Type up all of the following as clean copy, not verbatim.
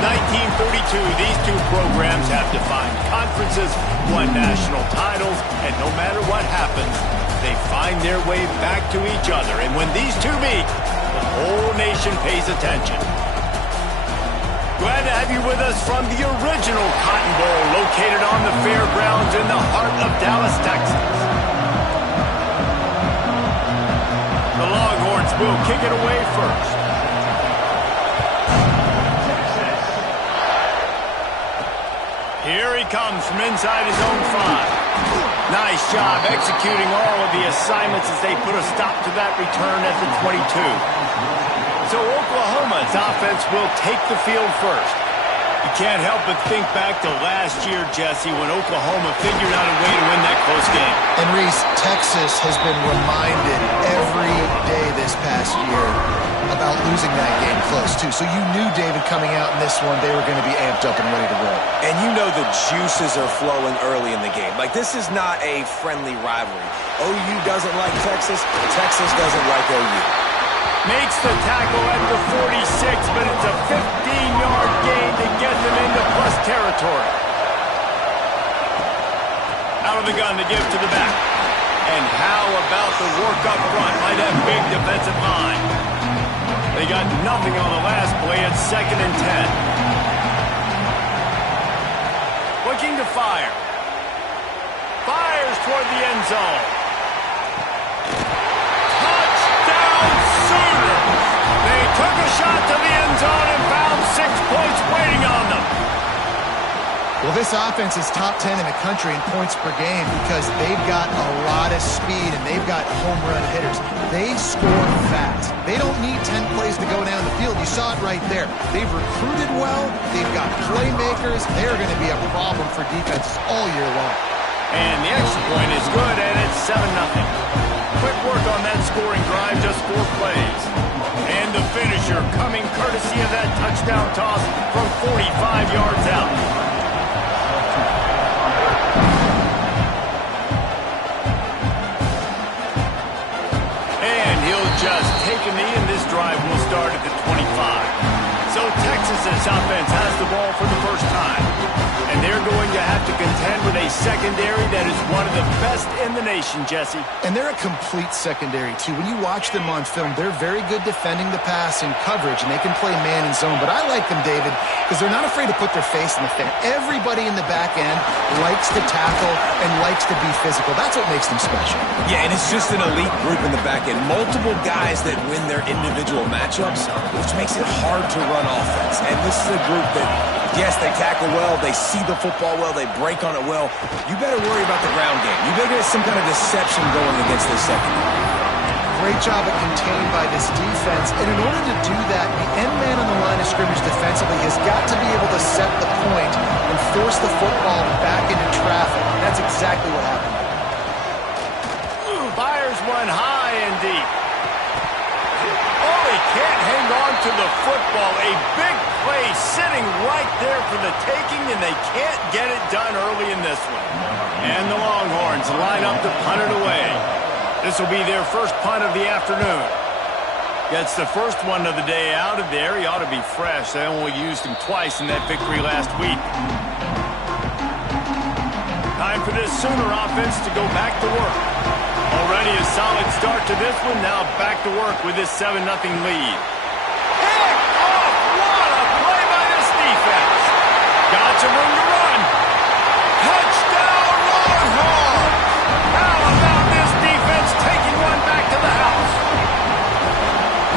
1942, these two programs have defined conferences, won national titles, and no matter what happens, they find their way back to each other. And when these two meet, the whole nation pays attention. Glad to have you with us from the original Cotton Bowl, located on the fairgrounds in the heart of Dallas, Texas. The Longhorns will kick it away first. Here he comes from inside his own 5. Nice job executing all of the assignments as they put a stop to that return at the 22. So Oklahoma's offense will take the field first. You can't help but think back to last year, Jesse, when Oklahoma figured out a way to win that close game. And Reese, Texas has been reminded every day this past year about losing that game close, too. So you knew, David, coming out in this one, they were going to be amped up and ready to roll. And you know the juices are flowing early in the game. Like, this is not a friendly rivalry. OU doesn't like Texas. Texas doesn't like OU. Makes the tackle at the 46, but it's a 15-yard gain to get them into plus territory. Out of the gun to give to the back. And how about the work up front by that big defensive line? They got nothing on the last play at 2nd and 10. Looking to fire. Fires toward the end zone. Touchdown Sooners! They took a shot to the end zone and found 6 points waiting on them. Well, this offense is top 10 in the country in points per game because they've got a lot of speed and they've got home run hitters. They score fast. They don't need 10 plays to go down the field. You saw it right there. They've recruited well. They've got playmakers. They're going to be a problem for defenses all year long. And the extra point is good, and it's 7-0. Quick work on that scoring drive, just 4 plays. And the finisher coming courtesy of that touchdown toss from 45 yards out. Just take a knee, and this drive will start at the 25. So Texas's offense has the ball for the first time. And they're going to have to contend with a secondary that is one of the best in the nation, Jesse. And they're a complete secondary, too. When you watch them on film, they're very good defending the pass and coverage, and they can play man and zone. But I like them, David, because they're not afraid to put their face in the fan. Everybody in the back end likes to tackle and likes to be physical. That's what makes them special. Yeah, and it's just an elite group in the back end. Multiple guys that win their individual matchups, which makes it hard to run offense. And this is a group that, yes, they tackle well, they see the football well, they break on it well. You better worry about the ground game. You better get some kind of deception going against this secondary. Great job at contained by this defense. And in order to do that, the end man on the line of scrimmage defensively has got to be able to set the point and force the football back into traffic. That's exactly what happened. Fires one high and deep. Oh, he can't hang on to the football. A big play sitting right there for the taking, and they can't get it done early in this one. And the Longhorns line up to punt it away. This will be their first punt of the afternoon. Gets the first one of the day out of there. He ought to be fresh. They only used him twice in that victory last week. Time for this Sooner offense to go back to work. Already a solid start to this one. Now back to work with this 7-0 lead. Pick off! What a play by this defense. Got some room to run. Touchdown Longhorns! How about this defense taking one back to the house?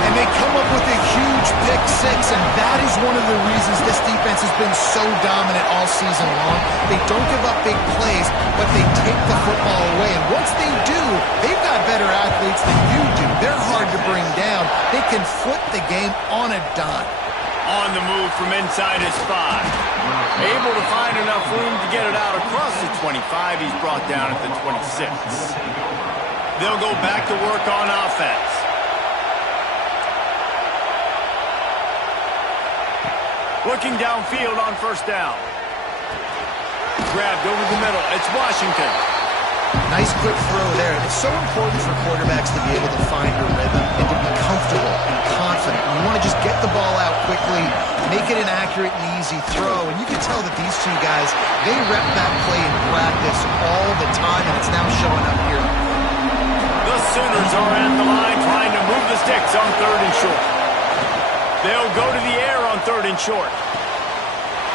And they come up with a huge pick six, and that is one of the reasons this defense has been so dominant all season long. They don't give up big plays, but they take the football away. And once they do, they've got better athletes than you do. They're hard to bring down. They can flip the game on a dime. On the move from inside his 5. Able to find enough room to get it out across the 25. He's brought down at the 26. They'll go back to work on offense. Looking downfield on first down. Grabbed over the middle. It's Washington. Nice quick throw there. It's so important for quarterbacks to be able to find a rhythm and to be comfortable and confident confident. You want to just get the ball out quickly, make it an accurate and easy throw. And you can tell that these two guys, they rep that play in practice all the time, and it's now showing up here. The Sooners are at the line trying to move the sticks on 3rd and short. They'll go to the air on 3rd and short.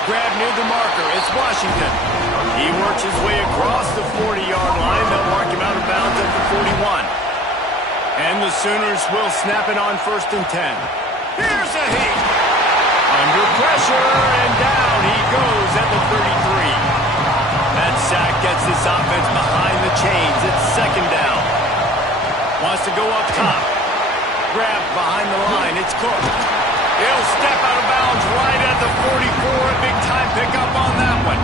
Grab near the marker. It's Washington. He works his way across the 40-yard line. They'll mark him out of bounds at the 41. And the Sooners will snap it on 1st and 10. Here's a heat. Under pressure, and down he goes at the 33. That sack gets this offense behind the chains. It's 2nd down. Wants to go up top. Grab behind the line. It's Cook. He'll step out of bounds right at the 44. A big-time pickup on that one.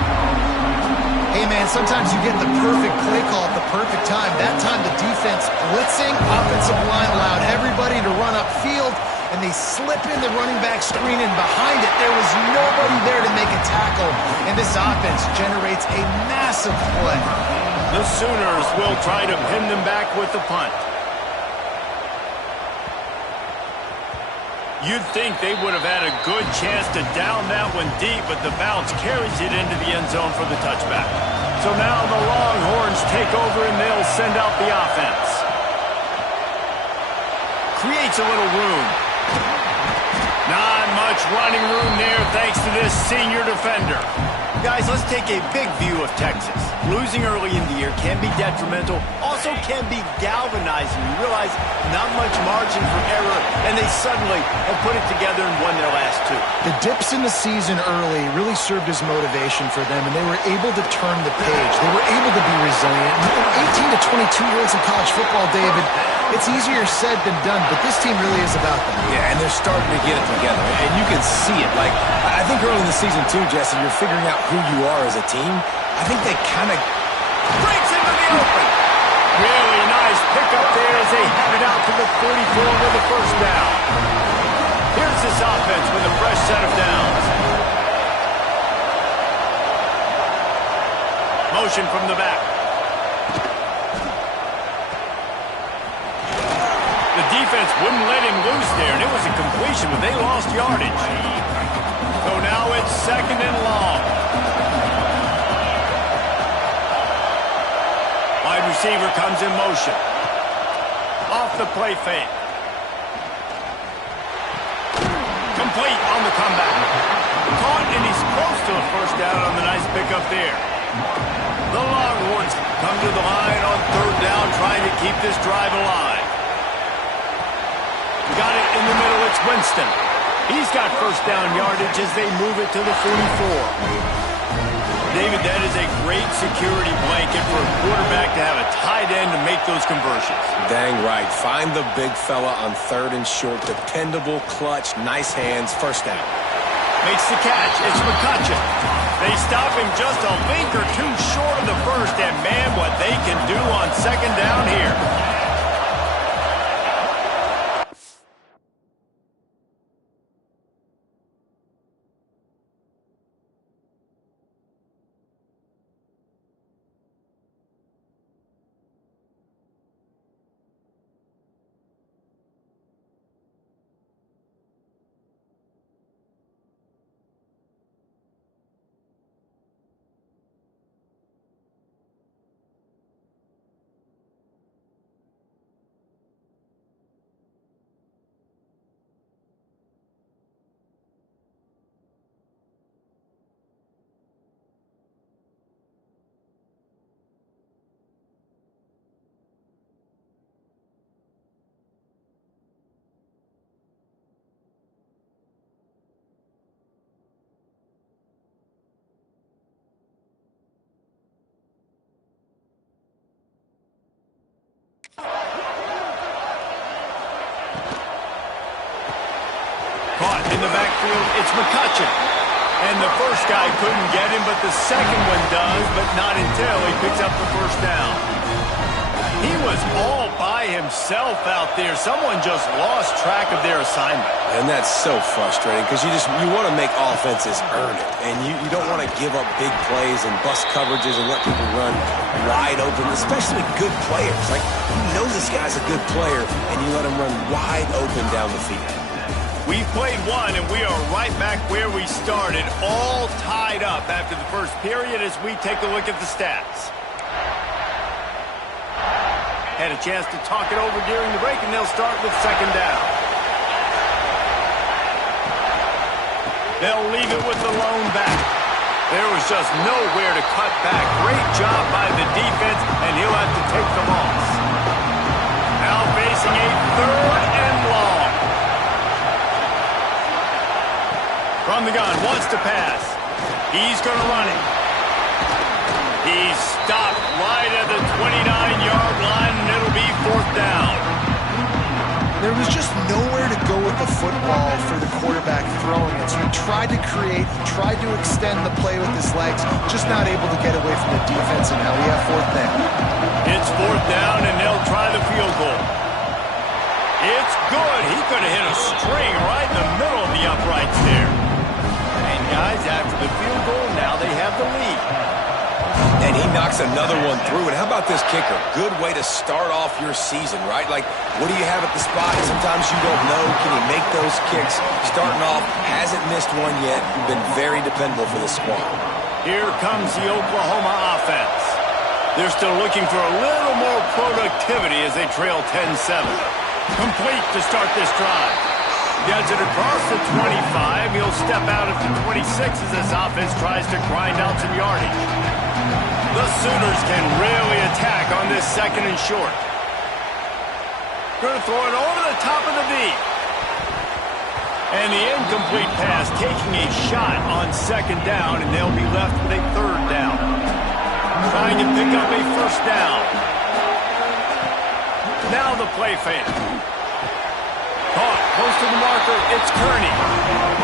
Hey, man, sometimes you get the perfect play call at the perfect time. That time the defense blitzing, offensive line allowed everybody to run upfield, and they slip in the running back screen, and behind it, there was nobody there to make a tackle, and this offense generates a massive play. The Sooners will try to pin them back with the punt. You'd think they would have had a good chance to down that one deep, but the bounce carries it into the end zone for the touchback. So now the Longhorns take over and they'll send out the offense. Creates a little room. Not much running room there thanks to this senior defender. Guys, let's take a big view of Texas. Losing early in the year can be detrimental, also can be galvanizing. You realize not much margin for error, and they suddenly have put it together and won their last 2. The dips in the season early really served as motivation for them, and they were able to turn the page. They were able to be resilient. 18 to 22-year-olds in college football, David, it's easier said than done, but this team really is about them. Yeah, and they're starting to get it together, and you can see it. Like, I think early in the season, too, Jesse, you're figuring out who you are as a team. I think they kind of breaks into the open. Really nice pickup there as they have it out to the 44 with the 1st down. Here's this offense with a fresh set of downs. Motion from the back. The defense wouldn't let him loose there, and it was a completion, but they lost yardage. So now it's 2nd and long. Wide receiver comes in motion. Off the play fake. Complete on the comeback. Caught, and he's close to a 1st down on the nice pickup there. The Longhorns come to the line on 3rd down, trying to keep this drive alive. Got it in the middle. It's Winston. He's got 1st down yardage as they move it to the 44. David, that is a great security blanket for a quarterback to have a tight end to make those conversions. dang right. Find the big fella on 3rd and short. Dependable, clutch, nice hands, 1st down. Makes the catch. It's McCutcheon. They stop him just a link or two short of the 1st, and man, what they can do on 2nd down here. Caught in the backfield, it's McCutcheon. And the 1st guy couldn't get him, but the 2nd one does, but not until he picks up the 1st down. He was all by himself out there. Someone just lost track of their assignment. And that's so frustrating because you want to make offenses earn it. And you don't want to give up big plays and bust coverages and let people run wide open, especially good players. Like, you know this guy's a good player, and you let him run wide open down the field. We've played one, and we are right back where we started, all tied up after the first period as we take a look at the stats. Had a chance to talk it over during the break, and they'll start with second down. They'll leave it with the lone back. There was just nowhere to cut back. Great job by the defense, and he'll have to take the loss. Now facing a third and long. From the gun, wants to pass. He's going to run it. He's stopped right at the 29-yard line, and it'll be fourth down. There was just nowhere to go with the football for the quarterback throwing it. So he tried to create, he tried to extend the play with his legs, just not able to get away from the defense, and now we have fourth down. It's fourth down, and they'll try the field goal. It's good. He could have hit a string right in the middle of the uprights there. And guys, after the field goal, now they have the lead. And he knocks another one through. And how about this kicker? Good way to start off your season, right? Like, what do you have at the spot? Sometimes you don't know. Can he make those kicks? Starting off, hasn't missed one yet. Been very dependable for this squad. Here comes the Oklahoma offense. They're still looking for a little more productivity as they trail 10-7. Complete to start this drive. Gets it across the 25. He'll step out at the 26 as this offense tries to grind out some yardage. The Sooners can really attack on this second and short. Going to throw it over the top of the deep. And the incomplete pass taking a shot on second down, and they'll be left with a third down. Trying to pick up a first down. Now the play fake. Caught close to the marker. It's Kearney.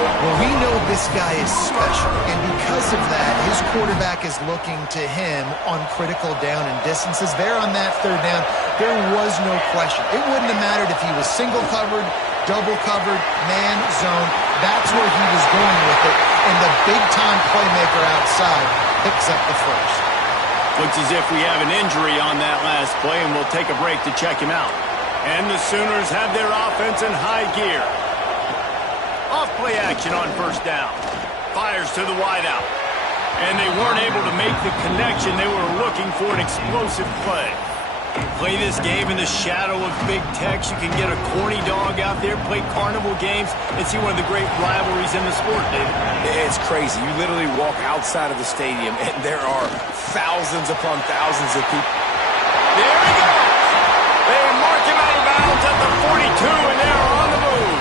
Well, we know this guy is special, and because of that, his quarterback is looking to him on critical down and distances. There on that third down, there was no question. It wouldn't have mattered if he was single covered, double covered, man, zone. That's where he was going with it, and the big-time playmaker outside picks up the first. Looks as if we have an injury on that last play, and we'll take a break to check him out. And the Sooners have their offense in high gear. Off play action on first down. Fires to the wideout. And they weren't able to make the connection. They were looking for an explosive play. Play this game in the shadow of Big Tex. You can get a corny dog out there, play carnival games, and see one of the great rivalries in the sport, David. It's crazy. You literally walk outside of the stadium, and there are thousands upon thousands of people. There we go. They mark him out of bounds at the 42, and they're on the move.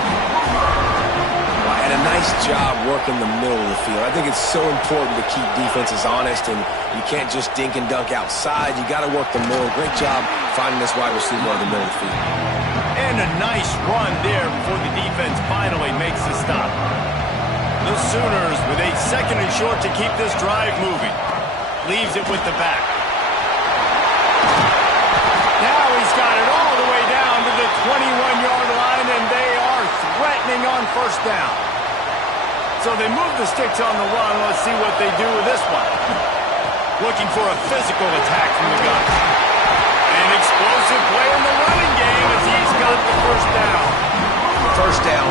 And a nice job working the middle of the field. I think it's so important to keep defenses honest, and you can't just dink and dunk outside. You got to work the middle. Great job finding this wide receiver on the middle of the field. And a nice run there before the defense finally makes the stop. The Sooners with a second and short to keep this drive moving. Leaves it with the back. Now he's got it all the way down to the 21-yard line, and they are threatening on first down. So they move the sticks on the run. Let's see what they do with this one. Looking for a physical attack from the gun. An explosive play in the running game as he's got the first down. First down,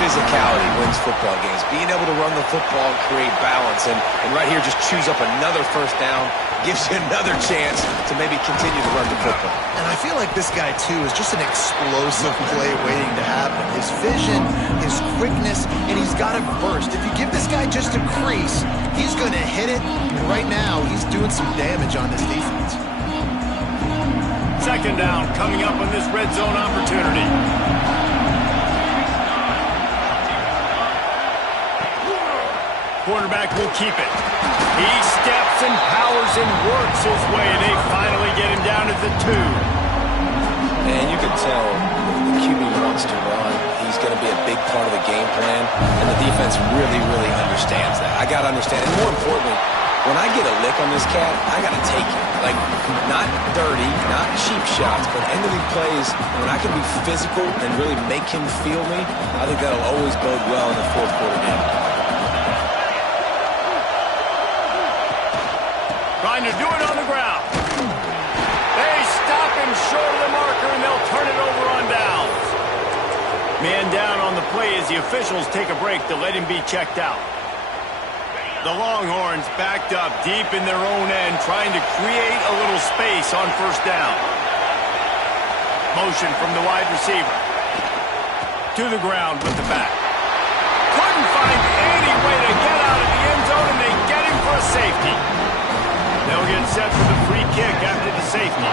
physicality wins football games. Being able to run the football and create balance. And right here, just choose up another first down. Gives you another chance to maybe continue to run the football. And I feel like this guy, too, is just an explosive play waiting to happen. His vision, his quickness, and he's got to burst. If you give this guy just a crease, he's going to hit it. And right now, he's doing some damage on this defense. Second down coming up on this red zone opportunity. Quarterback will keep it. He steps and powers and works his way. They finally get him down at the 2. And you can tell the QB wants to run. He's going to be a big part of the game plan, and the defense really, really understands that. I got to understand. And more importantly, when I get a lick on this cat, I got to take it. Like, not dirty, not cheap shots, but end of the plays, when I can be physical and really make him feel me, I think that'll always bode well in the fourth quarter game. Trying to do it on the ground. They stop him short of the marker, and they'll turn it over on downs. Man down on the play as the officials take a break to let him be checked out. The Longhorns backed up deep in their own end, trying to create a little space on first down. Motion from the wide receiver. To the ground with the back. Couldn't find any way to get out of the end zone, and they get him for a safety. They'll get set for the free kick after the safety.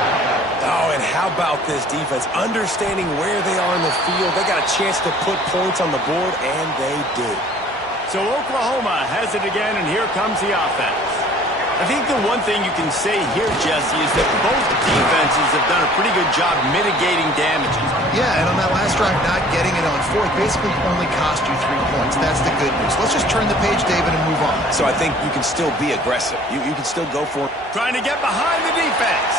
Oh, and how about this defense? Understanding where they are in the field. They got a chance to put points on the board, and they do. So Oklahoma has it again, and here comes the offense. I think the one thing you can say here, Jesse, is that both defenses have done a pretty good job mitigating damages. Yeah, and on that last drive, not getting it on fourth basically only cost you 3 points. That's the good news. Let's just turn the page, David, and move on. So I think you can still be aggressive. You can still go for it. Trying to get behind the defense.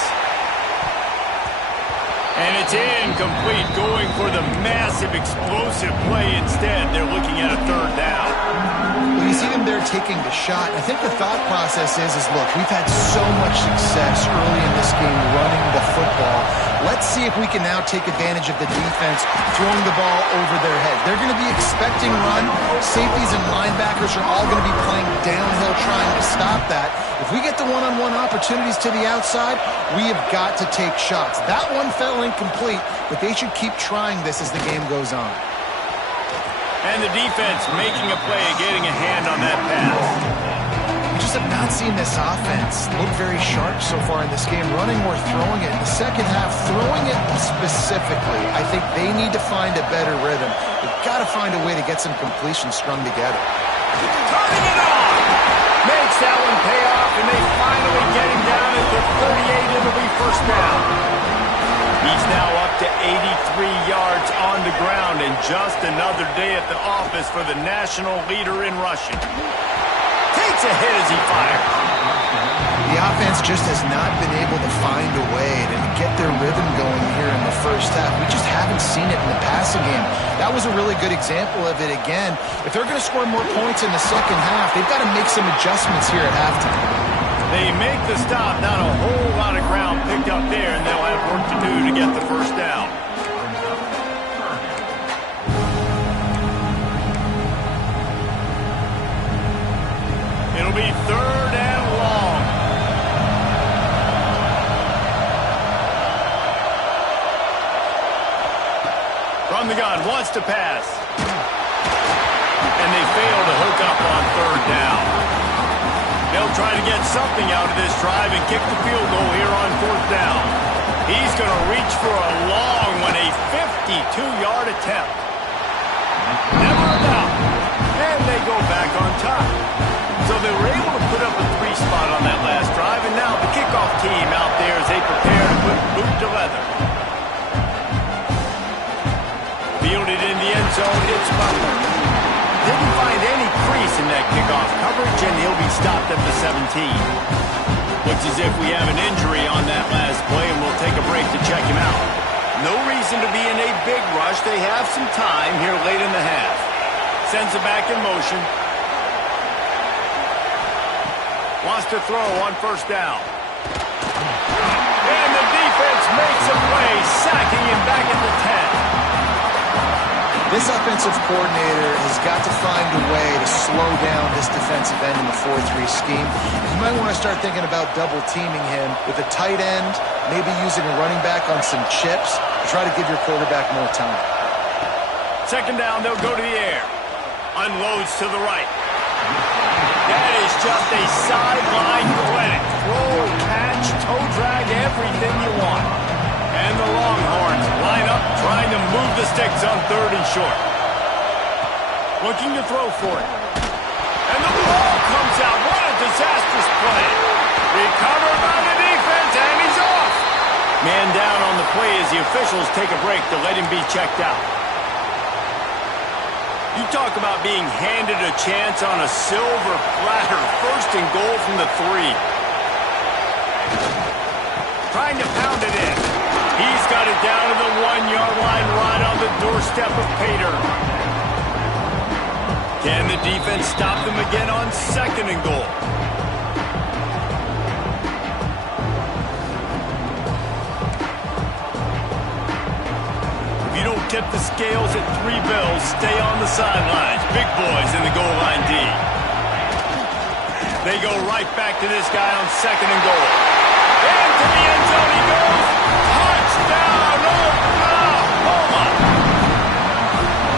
And it's incomplete, going for the massive, explosive play instead. They're looking at a third down. Well, you see them there taking the shot. I think the thought process is look, we've had so much success early in this game running the football. Let's see if we can now take advantage of the defense throwing the ball over their heads. They're going to be expecting run. Safeties and linebackers are all going to be playing downhill trying to stop that. If we get the one-on-one opportunities to the outside, we have got to take shots. That one fell incomplete, but they should keep trying this as the game goes on. And the defense making a play, getting a hand on that pass. We just have not seen this offense look very sharp so far in this game, running or throwing it. In the second half, throwing it specifically, I think they need to find a better rhythm. They've got to find a way to get some completions strung together. Turning it on! Makes that one pay off, and they finally get him down at the 38. It'll be first down. He's now up to 83 yards on the ground, and just another day at the office for the national leader in rushing. Takes a hit as he fires. The offense just has not been able to find a way to get their rhythm going here in the first half. We just haven't seen it in the passing game. That was a really good example of it again. If they're going to score more points in the second half, they've got to make some adjustments here at halftime. They make the stop, not a whole lot of ground picked up there, and they'll have work to do to get the first down. It'll be third and long. From the gun, wants to pass. And they fail to hook up on third down. They'll try to get something out of this drive and kick the field goal here on fourth down. He's going to reach for a long one, a 52-yard attempt. Never about. And they go back on top. So they were able to put up a 3 spot on that last drive, and now the kickoff team out there as they prepare to put boot to leather. Fielded in the end zone, it's Butler. Didn't find any crease in that kickoff coverage, and he'll be stopped at the 17. Looks as if we have an injury on that last play, and we'll take a break to check him out. No reason to be in a big rush. They have some time here late in the half. Sends it back in motion. Wants to throw on first down. And the defense makes a play, sacking him back at the 10. This offensive coordinator has got to find a way to slow down this defensive end in the 4-3 scheme. You might want to start thinking about double-teaming him with a tight end, maybe using a running back on some chips to try to give your quarterback more time. Second down, they'll go to the air. Unloads to the right. That is just a sideline clinic. Throw, catch, toe drag, everything you want. And the Longhorns line up trying to move the sticks on third and short. Looking to throw for it. And the ball comes out. What a disastrous play. Recovered by the defense, and he's off. Man down on the play as the officials take a break to let him be checked out. You talk about being handed a chance on a silver platter. First and goal from the 3. Trying to pound it in. He's got it down to the 1-yard line right on the doorstep of Pater. Can the defense stop them again on second and goal? If you don't tip the scales at 3 bills. Stay on the sidelines. Big boys in the goal line D. They go right back to this guy on 2nd and goal. Into the end zone he goes. Touchdown, Oklahoma!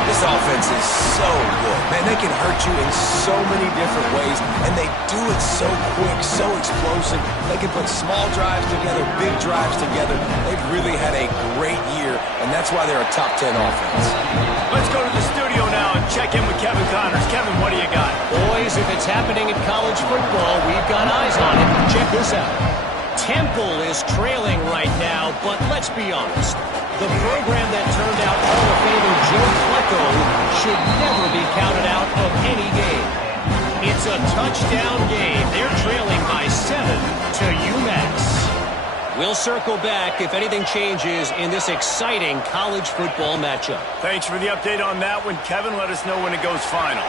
This offense is so good. Man, they can hurt you in so many different ways, and they do it so quick, so explosive. They can put small drives together, big drives together. They've really had a great year, and that's why they're a top 10 offense. Let's go to the studio now and check in with Kevin Connors. Kevin, what do you got? Boys, if it's happening in college football, we've got eyes on it. Check this out. Temple is trailing right now, but let's be honest. The program that turned out Hall of Famer Joe Flacco should never be counted out of any game. It's a touchdown game. They're trailing by 7 to UMass. We'll circle back if anything changes in this exciting college football matchup. Thanks for the update on that one, Kevin. Let us know when it goes final.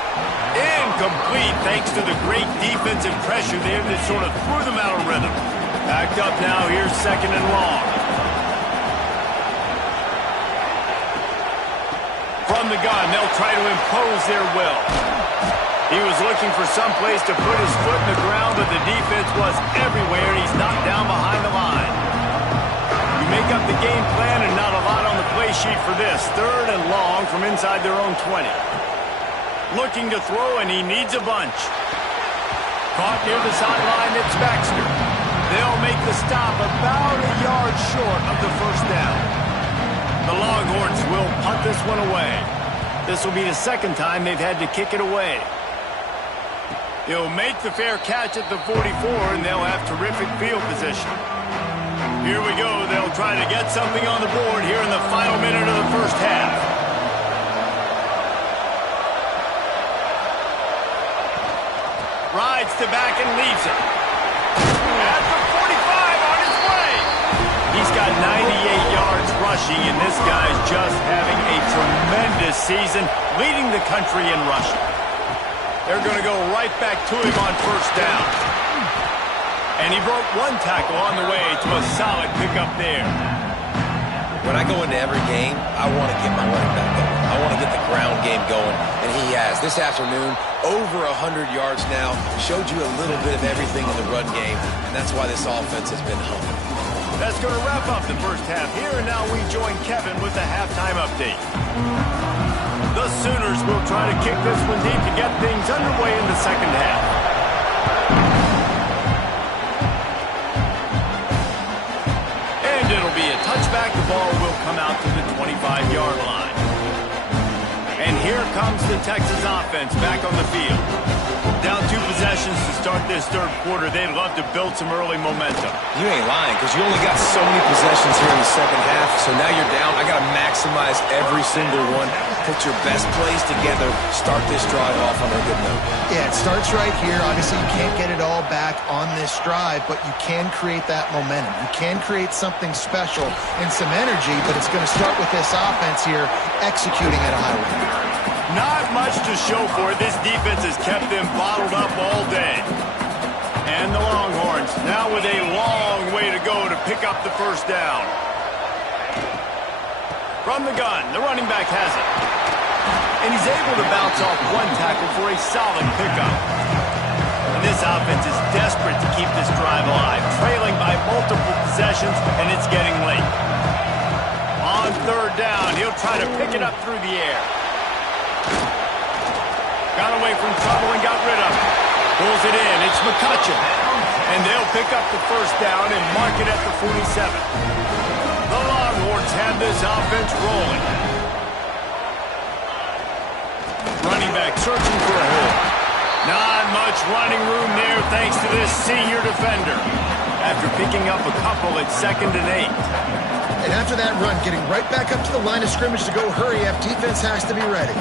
Incomplete, thanks to the great defensive pressure there that sort of threw them out of rhythm. Backed up now, here's 2nd and long. From the gun, they'll try to impose their will. He was looking for some place to put his foot in the ground, but the defense was everywhere, and he's knocked down behind the line. You make up the game plan, and not a lot on the play sheet for this. 3rd and long from inside their own 20. Looking to throw, and he needs a bunch. Caught near the sideline, it's Baxter. They'll make the stop about a yard short of the 1st down. The Longhorns will punt this one away. This will be the 2nd time they've had to kick it away. He'll make the fair catch at the 44, and they'll have terrific field position. Here we go. They'll try to get something on the board here in the final minute of the 1st half. Rides to back and leaves it. At the 45 on his way. He's got 98 yards rushing, and this guy's just having a tremendous season, leading the country in rushing. They're going to go right back to him on 1st down. And he broke 1 tackle on the way to a solid pickup there. When I go into every game, I want to get my running back going. I want to get the ground game going, and he has. This afternoon, over 100 yards now, showed you a little bit of everything in the run game, and that's why this offense has been humming. That's going to wrap up the 1st half here, and now we join Kevin with the halftime update. The Sooners will try to kick this one deep to get things underway in the 2nd half. And it'll be a touchback. The ball will come out to the 25-yard line. And here comes the Texas offense back on the field. Down 2 possessions to start this 3rd quarter. They'd love to build some early momentum. You ain't lying, because you only got so many possessions here in the 2nd half, so now you're down. I got to maximize every single one. Put your best plays together. Start this drive off on a good note. Yeah, it starts right here. Obviously, you can't get it all back on this drive, but you can create that momentum. You can create something special and some energy, but it's going to start with this offense here executing at a high rate. Not much to show for it. This defense has kept them bottled up all day. And the Longhorns now with a long way to go to pick up the 1st down. From the gun, the running back has it. And he's able to bounce off 1 tackle for a solid pickup. And this offense is desperate to keep this drive alive, trailing by multiple possessions, and it's getting late. On 3rd down, he'll try to pick it up through the air. Got away from trouble and got rid of it. Pulls it in. It's McCutcheon. And they'll pick up the 1st down and mark it at the 47. The Longhorns have this offense rolling. Running back searching for a hole. Not much running room there thanks to this senior defender. After picking up a couple at 2nd and 8. And after that run, getting right back up to the line of scrimmage to go hurry up, defense has to be ready.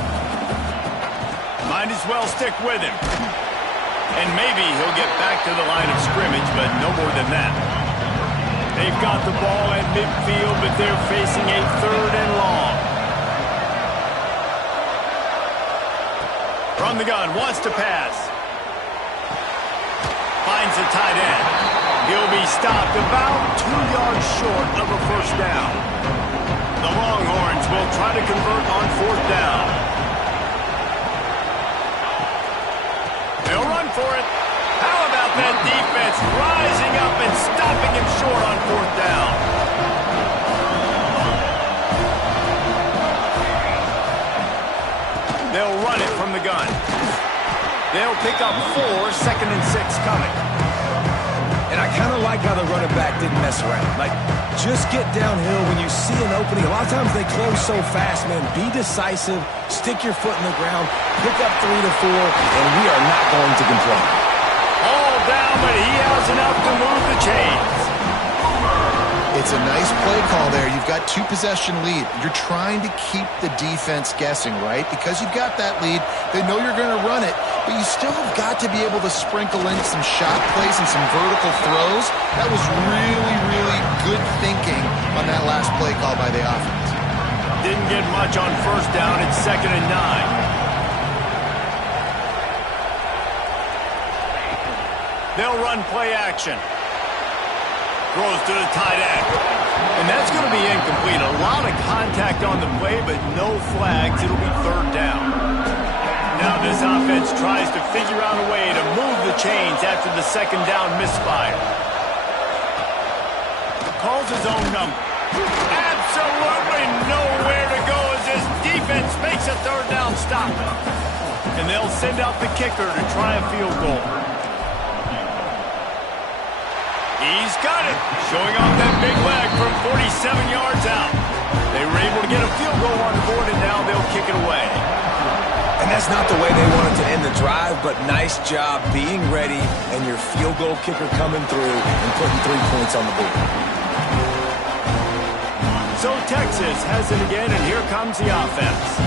Might as well stick with him. And maybe he'll get back to the line of scrimmage, but no more than that. They've got the ball at midfield, but they're facing a 3rd and long. From the gun, wants to pass. Finds the tight end. He'll be stopped about 2 yards short of a 1st down. The Longhorns will try to convert on 4th down. They'll run for it. How about that defense rising up and stopping him short on 4th down? They'll run it from the gun. They'll pick up 4, 2nd and 6 coming. And I kind of like how the running back didn't mess around. Like, just get downhill when you see an opening. A lot of times they close so fast, man. Be decisive, stick your foot in the ground, pick up 3 to 4, and we are not going to complain. All down, but he has enough to move the chains. It's a nice play call there. You've got 2-possession lead. You're trying to keep the defense guessing, right? Because you've got that lead, they know you're going to run it, but you still have got to be able to sprinkle in some shot plays and some vertical throws. That was really, really good thinking on that last play call by the offense. Didn't get much on 1st down. It's 2nd and 9. They'll run play action. Throws to the tight end. And that's going to be incomplete. A lot of contact on the play, but no flags. It'll be 3rd down. Now this offense tries to figure out a way to move the chains after the 2nd down misfire. Calls his own number. Absolutely nowhere to go as this defense makes a 3rd down stop. And they'll send out the kicker to try a field goal. He's got it, showing off that big leg from 47 yards out. They were able to get a field goal on the board, and now they'll kick it away. And that's not the way they wanted to end the drive, but nice job being ready and your field goal kicker coming through and putting 3 points on the board. So Texas has it again, and here comes the offense.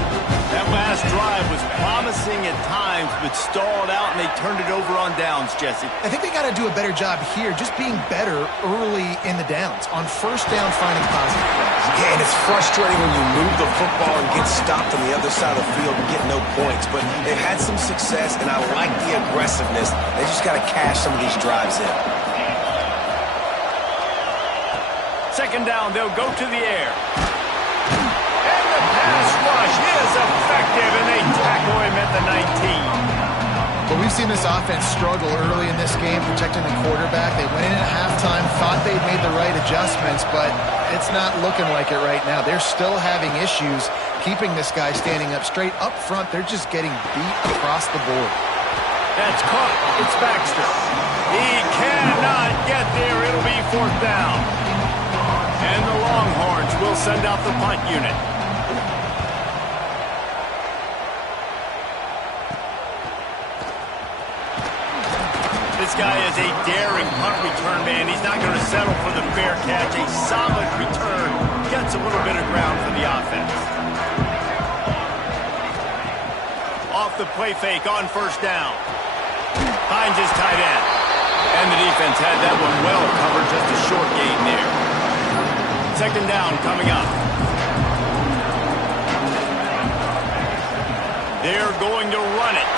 That last drive was promising at times, but stalled out, and they turned it over on downs, Jesse. I think they got to do a better job here, just being better early in the downs. On 1st down, finding positive plays. Yeah, and it's frustrating when you move the football and get stopped on the other side of the field and get no points. But they've had some success, and I like the aggressiveness. They just got to cash some of these drives in. 2nd down, they'll go to the air. And the pass rush is effective, and they tackle him at the 19. But we've seen this offense struggle early in this game, protecting the quarterback. They went in at halftime, thought they'd made the right adjustments, but it's not looking like it right now. They're still having issues keeping this guy standing up straight. Up front, they're just getting beat across the board. That's caught. It's Baxter. He cannot get there. It'll be 4th down. And the Longhorns will send out the punt unit. This guy is a daring punt return man. He's not going to settle for the fair catch. A solid return gets a little bit of ground for the offense. Off the play fake on 1st down. Finds his tight end. And the defense had that one well covered. Just a short gain there. 2nd down coming up. They're going to run it.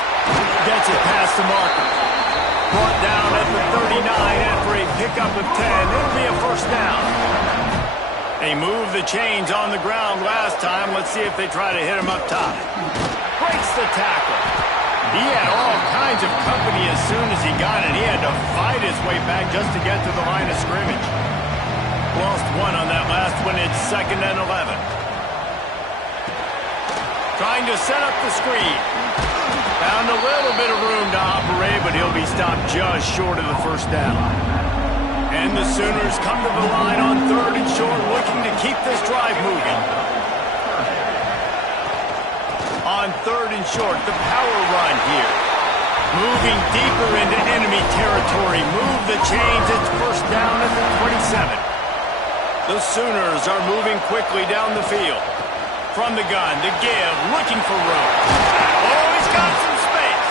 Gets it past the marker. Brought down at the 39 after a pickup of 10. It'll be a 1st down. They moved the chains on the ground last time. Let's see if they try to hit him up top. Breaks the tackle. He had all kinds of company as soon as he got it. He had to fight his way back just to get to the line of scrimmage. Lost 1 on that last one. It's 2nd and 11. Trying to set up the screen. Found a little bit of room to operate, but he'll be stopped just short of the 1st down. And the Sooners come to the line on 3rd and short, looking to keep this drive moving. On 3rd and short, the power run here. Moving deeper into enemy territory. Move the chains. It's 1st down at the 27. The Sooners are moving quickly down the field. From the gun, the give, looking for room. Oh, he's got some space.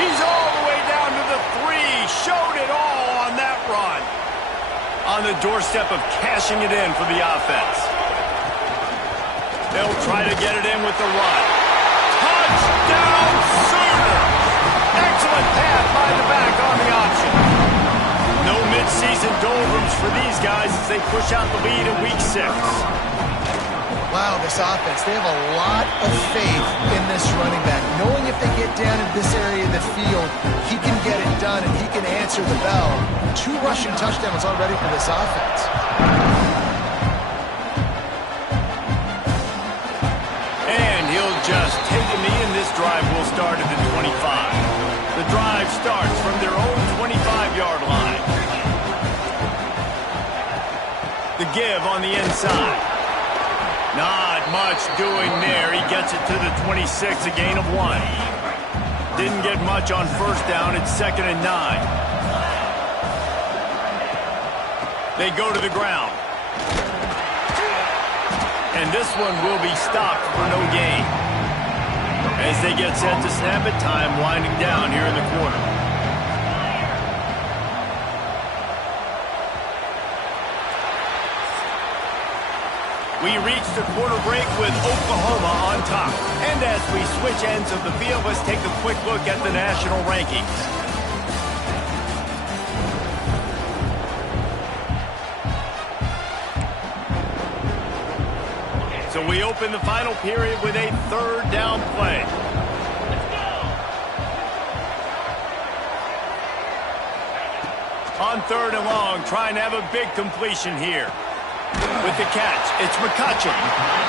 He's all the way down to the 3. Showed it all on that run. On the doorstep of cashing it in for the offense. They'll try to get it in with the run. Touchdown, Sooners! Excellent pass by the back on the option. No midseason doldrums for these guys as they push out the lead in Week 6. Wow, this offense, they have a lot of faith in this running back. Knowing if they get down in this area of the field, he can get it done and he can answer the bell. 2 rushing touchdowns already for this offense. And he'll just take a knee, and this drive will start at the 25. The drive starts from their own 25-yard line. The give on the inside. Not much doing there. He gets it to the 26, a gain of 1. Didn't get much on first down. It's 2nd and 9. They go to the ground. And this one will be stopped for no gain. As they get set to snap it, time winding down here in the quarter. We reach the quarter break with Oklahoma on top. And as we switch ends of the field, let's take a quick look at the national rankings. So we open the final period with a 3rd down play. On 3rd and long, trying to have a big completion here. With the catch, it's McCutcheon.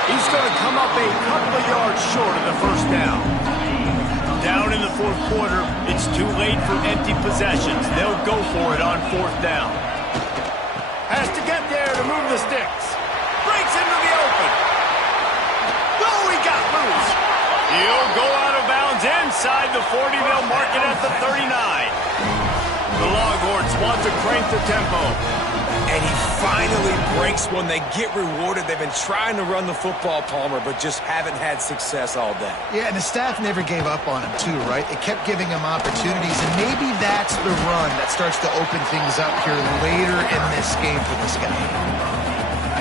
He's going to come up a couple of yards short of the first down. Down in the 4th quarter, it's too late for empty possessions. They'll go for it on 4th down. Has to get there to move the sticks. Breaks into the open. Oh, he got loose. He'll go out of bounds inside the 40. They'll mark it at the 39. The Longhorns want to crank the tempo. And he finally breaks one. They get rewarded. They've been trying to run the football, Palmer, but just haven't had success all day. Yeah, and the staff never gave up on him, too, right? They kept giving him opportunities, and maybe that's the run that starts to open things up here later in this game for this guy.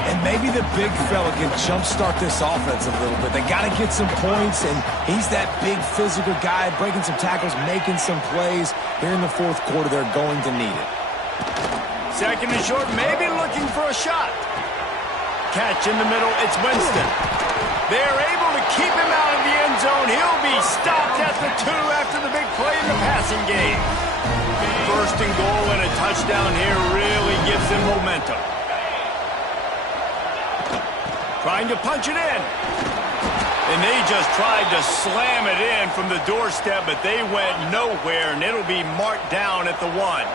And maybe the big fella can jumpstart this offense a little bit. They got to get some points, and he's that big physical guy, breaking some tackles, making some plays. Here in the 4th quarter, they're going to need it. 2nd and short, maybe looking for a shot. Catch in the middle, it's Winston. They're able to keep him out of the end zone. He'll be stopped at the 2 after the big play in the passing game. 1st and goal and a touchdown here really gives them momentum. Trying to punch it in. And they just tried to slam it in from the doorstep, but they went nowhere, and it'll be marked down at the 1.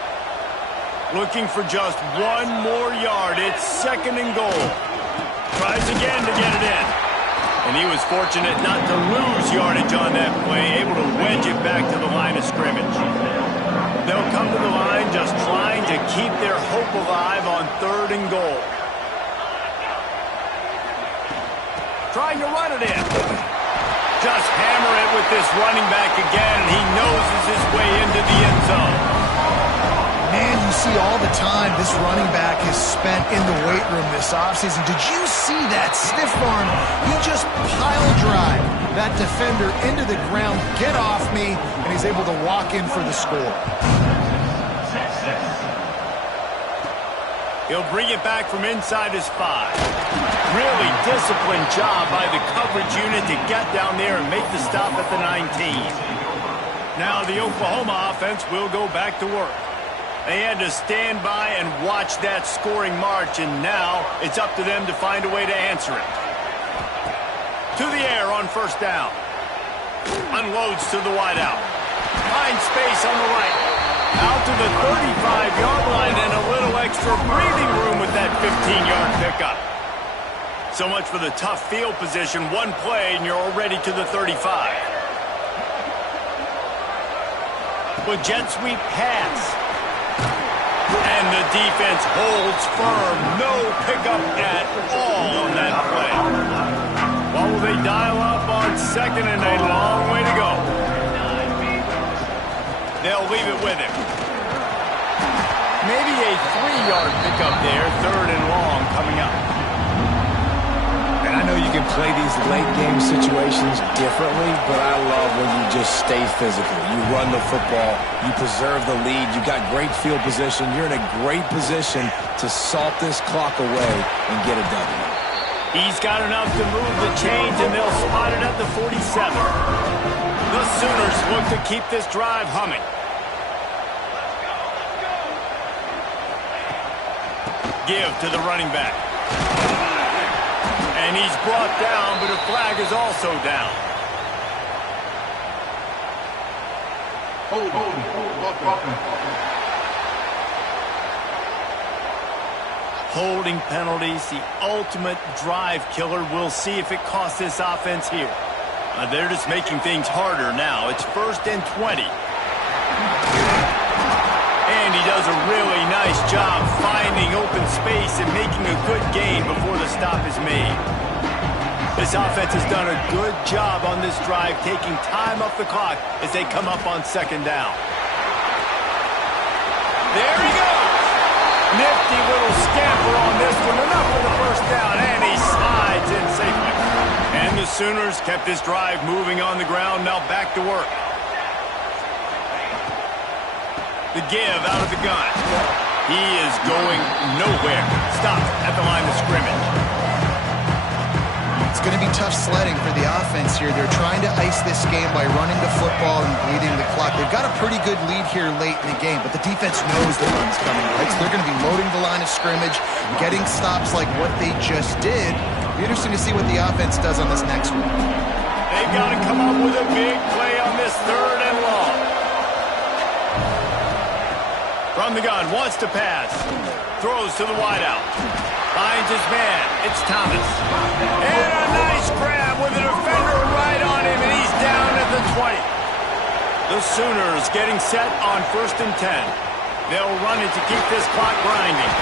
Looking for just 1 more yard. It's 2nd and goal. Tries again to get it in. And he was fortunate not to lose yardage on that play, able to wedge it back to the line of scrimmage. They'll come to the line just trying to keep their hope alive on 3rd and goal. Trying to run it in. Just hammer it with this running back again, and he noses his way into the end zone. Man, you see all the time this running back has spent in the weight room this offseason. Did you see that stiff arm? He just pile drive that defender into the ground, get off me, and he's able to walk in for the score. He'll bring it back from inside his 5. Really disciplined job by the coverage unit to get down there and make the stop at the 19. Now the Oklahoma offense will go back to work. They had to stand by and watch that scoring march, and now it's up to them to find a way to answer it. To the air on 1st down. Unloads to the wideout. Finds space on the right. Out to the 35-yard line, and a little extra breathing room with that 15-yard pickup. So much for the tough field position. 1 play, and you're already to the 35. With jet sweep pass. And the defense holds firm. No pickup at all on that play. What will they dial up on 2nd and a long way to go? They'll leave it with him. Maybe a 3-yard pickup there. 3rd and long coming up. And I know you can play these late game situations differently, but I love when you just stay physical. You run the football, you preserve the lead, you got great field position. You're in a great position to salt this clock away and get a W. He's got enough to move the chains, and they'll spot it at the 47. The Sooners look to keep this drive humming. Give to the running back. And he's brought down, but a flag is also down. Holding penalties, the ultimate drive killer. We'll see if it costs this offense here. They're just making things harder now. It's 1st and 20. And he does a really nice job finding open space and making a good gain before the stop is made. This offense has done a good job on this drive, taking time off the clock as they come up on 2nd down. There he goes! Nifty little scamper on this one, enough for the 1st down, and he slides in safely. And the Sooners kept this drive moving on the ground, now back to work. The give out of the gun. He is going nowhere. Stopped at the line of scrimmage. It's going to be tough sledding for the offense here. They're trying to ice this game by running the football and bleeding the clock. They've got a pretty good lead here late in the game, but the defense knows the run's coming, right? So they're going to be loading the line of scrimmage, getting stops like what they just did. It'll be interesting to see what the offense does on this next one. They've got to come up with a big play on this 3rd and long. From the gun, wants to pass. Throws to the wideout. Finds his man. It's Thomas. And a nice grab with a defender right on him, and he's down at the 20. The Sooners getting set on 1st and 10. They'll run it to keep this clock grinding.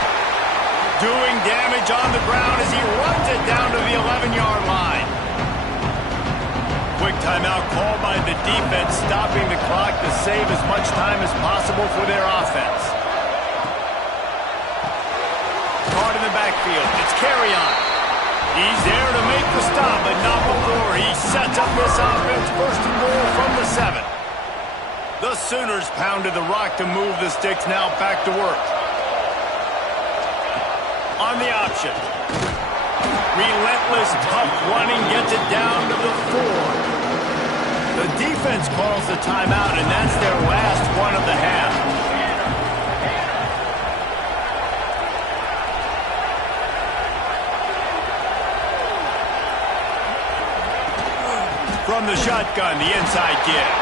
Doing damage on the ground as he runs it down to the 11-yard line. Quick timeout called by the defense, stopping the clock to save as much time as possible for their offense. Caught in the backfield. It's Carry-On. He's there to make the stop, but not before he sets up this offense. 1st and goal from the 7. The Sooners pounded the rock to move the sticks, now back to work. On the option. Relentless, tough running gets it down to the 4. The defense calls the timeout, and that's their last one of the half. From the shotgun, the inside give.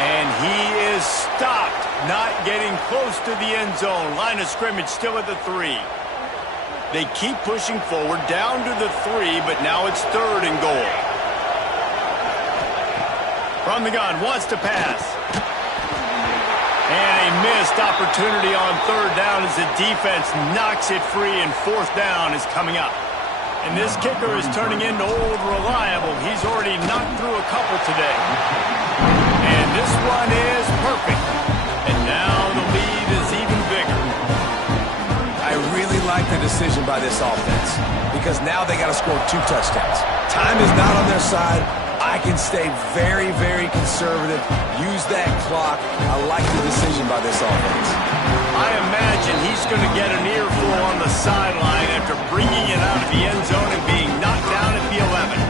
And he is stopped, not getting close to the end zone. Line of scrimmage still at the 3. They keep pushing forward, down to the 3, but now it's 3rd and goal. From the gun, wants to pass. And a missed opportunity on 3rd down as the defense knocks it free, and 4th down is coming up. And this kicker is turning into old reliable. He's already knocked through a couple today. And this one is perfect. And now the lead is even bigger. I really like the decision by this offense because now they got to score 2 touchdowns. Time is not on their side. I can stay very, very conservative, use that clock. I like the decision by this offense. I imagine he's going to get an earful on the sideline after bringing it out of the end zone and being knocked down at the 11.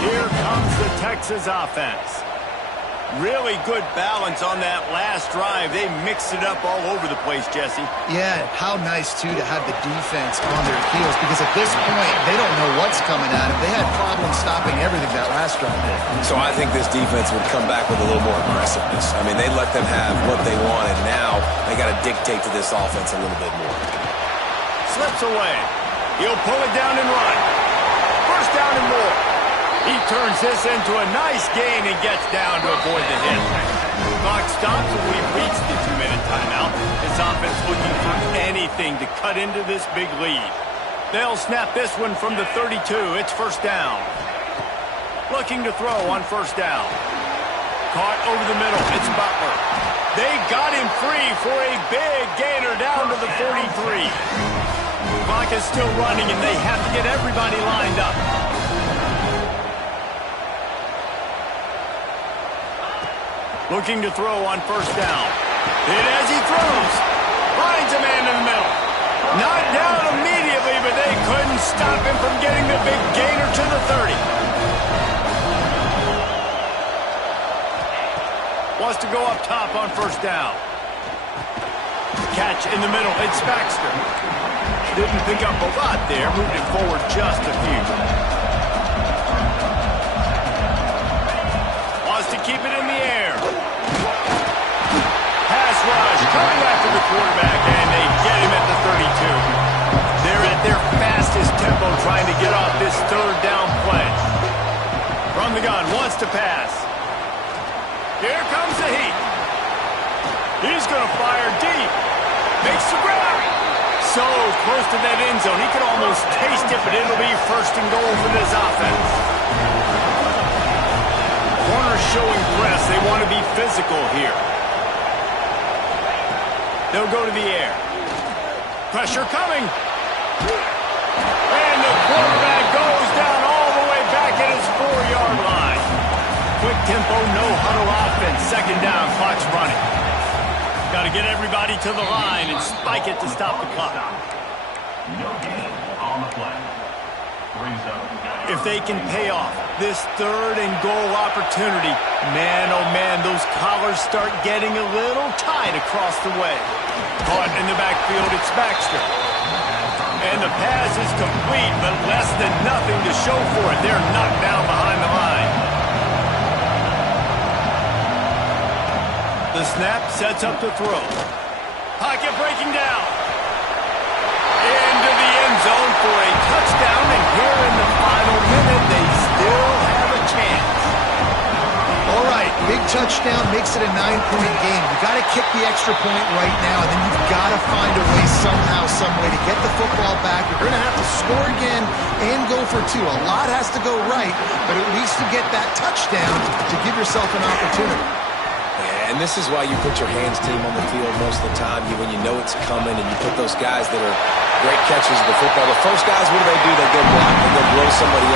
Here comes the Texas offense. Really good balance on that last drive. They mixed it up all over the place, Jesse. Yeah, how nice, too, to have the defense on their heels, because at this point, they don't know what's coming at them. They had problems stopping everything that last drive did. So I think this defense would come back with a little more aggressiveness. I mean, they let them have what they wanted. Now they got to dictate to this offense a little bit more. Slips away. He'll pull it down and run. 1st down and more. He turns this into a nice gain and gets down to avoid the hit. Clock stops and we've reached the 2-minute timeout. This offense looking for anything to cut into this big lead. They'll snap this one from the 32. It's 1st down. Looking to throw on 1st down. Caught over the middle. It's Butler. They got him free for a big gainer down to the 43. Clock is still running and they have to get everybody lined up. Looking to throw on 1st down. And as he throws, finds a man in the middle. Not down immediately, but they couldn't stop him from getting the big gainer to the 30. Wants to go up top on first down. Catch in the middle. It's Baxter. Didn't pick up a lot there. Moved it forward just a few. Wants to keep it in the air. Pass rush. Coming after the quarterback, and they get him at the 32. They're at their fastest tempo trying to get off this third down play. From the gun. Wants to pass. Here comes the heat. He's going to fire deep. Makes the grab. So close to that end zone. He could almost taste it, but it'll be first and goal for this offense. Corner showing press. They want to be physical here. They'll go to the air. Pressure coming. And the quarterback goes down all the way back at his 4-yard line. Quick tempo, no huddle offense. Second down, clock's running. Got to get everybody to the line and spike it to stop the clock. No gain on the play. If they can pay off this third and goal opportunity, man, oh man, those collars start getting a little tight across the way. Caught in the backfield, it's Baxter. And the pass is complete, but less than nothing to show for it. They're knocked down behind the line. The snap sets up the throw. Pocket breaking down. Into the end zone for a touchdown, and here in the final minute, they still have a chance. All right, big touchdown makes it a 9-point game. You got to kick the extra point right now, and then you've got to find a way somehow, some way to get the football back. You're going to have to score again and go for two. A lot has to go right, but at least to get that touchdown to give yourself an opportunity. And this is why you put your hands team on the field most of the time. When you know it's coming and you put those guys that are great catchers of the football. The first guys, what do? They go block. They go blow somebody up.